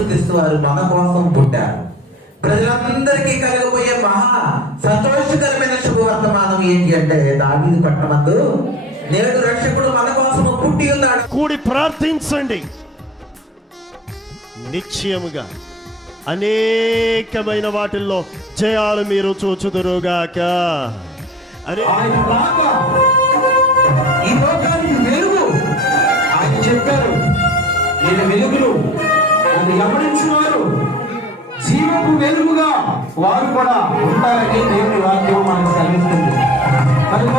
యేసుక్రీస్తు వారు మన కోసం పుట్టారు. ప్రజలందరికీ కలగబోయే మహా సంతోషకరమైన శుభవర్తమానం ఏంటి అంటే, దావీదు పట్టణమందు నేడు రక్షకుడు మన కోసం పుట్టి ఉన్నాడు. కూడి ప్రార్థించండి, నిశ్చయముగా అనేకమైన వాటిల్లో జయాలు మీరు చూచుదురుగాక. ఆయన రాక ఈ లోకానికి వెలుగు. ఆయన చెప్పారు, నేను వెలుగులు, నన్ను గమనించువారు జీవపు వెలుగుగా వారు కూడా ఉంటారని దేవుని వాక్యం మనకు సెలవిస్తుంది. కనుక